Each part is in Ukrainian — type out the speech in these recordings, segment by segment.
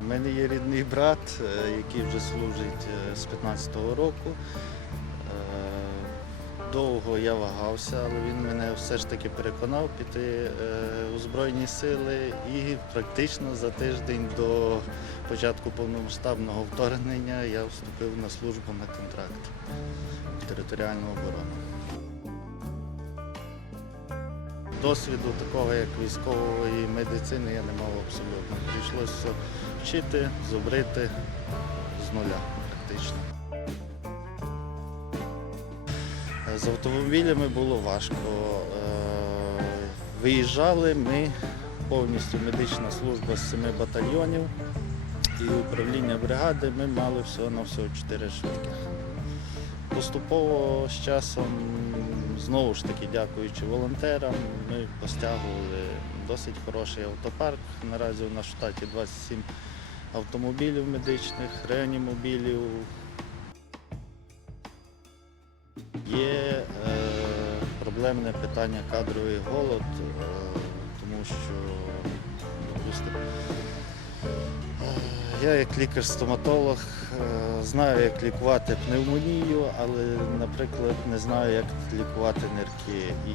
У мене є рідний брат, е, який вже служить е, з 15-го року. Е, Довго я вагався, але він мене все ж таки переконав піти у Збройні сили і практично за тиждень до початку повномасштабного вторгнення я вступив на службу на контракт територіальну оборону. Досвіду такого, як військової медицини, я не мав абсолютно. Прийшлося вчити, зубрити з нуля практично. З автомобілями було важко. Е, Виїжджали ми повністю медична служба з семи батальйонів і управління бригади ми мали всього на всього чотири швидких. Поступово з часом, знову ж таки, дякуючи волонтерам, ми постягували досить хороший автопарк. Наразі у нас в штаті 27 автомобілів медичних, реанімобілів. Є е, проблемне питання кадровий голод, е, тому що, допустимо, е, я як лікар-стоматолог е, знаю, як лікувати пневмонію, але, наприклад, не знаю, як лікувати нирки. І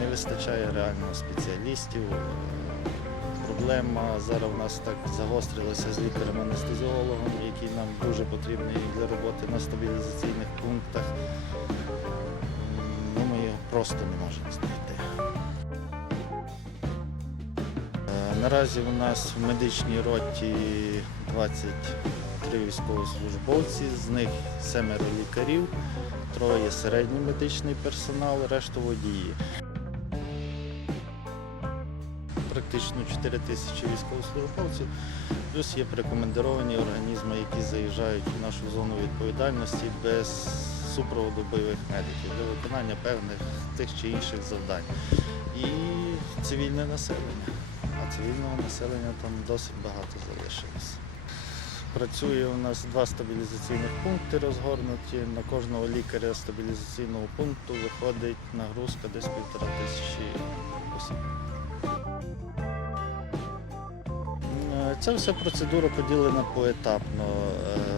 не вистачає реально спеціалістів. Проблема зараз у нас так загострилася з лікарем-анестезіологом, який нам дуже потрібний для роботи на стабілізаційних пунктах. Ну, ми його просто не можемо знайти. Е, Наразі у нас в медичній роті 23 військовослужбовці, з них семеро лікарів, троє середній медичний персонал, решта водії. Практично 4 тисячі військовослужбовців, плюс є прикомендовані організми, які заїжджають в нашу зону відповідальності без супроводу бойових медиків для виконання певних тих чи інших завдань. І цивільне населення. А цивільного населення там досить багато залишилось. Працює у нас два стабілізаційних пункти розгорнуті. На кожного лікаря стабілізаційного пункту виходить нагрузка десь півтора тисячі осіб. Ця вся процедура поділена поетапно. Е,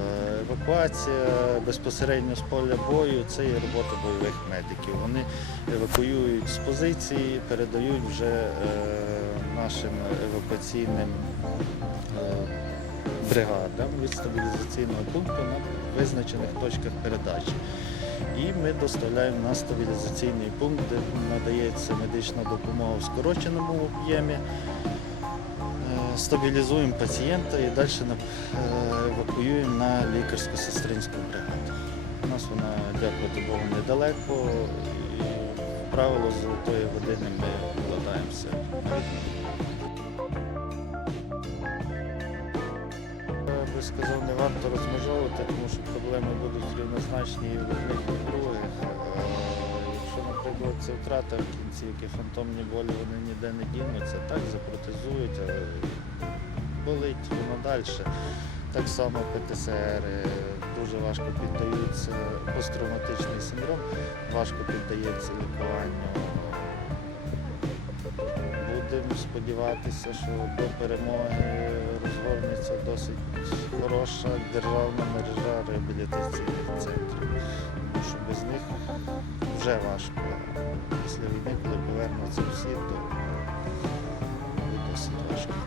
Евакуація безпосередньо з поля бою це є робота бойових медиків. Вони евакуюють з позиції, передають вже е, нашим евакуаційним е, бригадам від стабілізаційного пункту на визначених точках передачі. І ми доставляємо на стабілізаційний пункт, де надається медична допомога в скороченому об'ємі. Стабілізуємо пацієнта і далі е, евакуюємо на лікарсько-сестринську бригаду. У нас вона, дякувати Богу, недалеко. І правило золотої години ми вкладаємося. Я би сказав, не варто розмежовувати, тому що проблеми будуть рівнозначні і в одних і в других. Е, це втрата в кінці, які фантомні болі, вони ніде не дінуться, так, запротезують, але болить воно далі. Так само ПТСР е, дуже важко піддаються, посттравматичний синдром, важко піддається лікуванню сподіватися, що до перемоги розгорнеться досить хороша державна мережа реабілітаційних центрів. Тому що без них вже важко. Після війни, коли повернуться всі, то буде досить важко.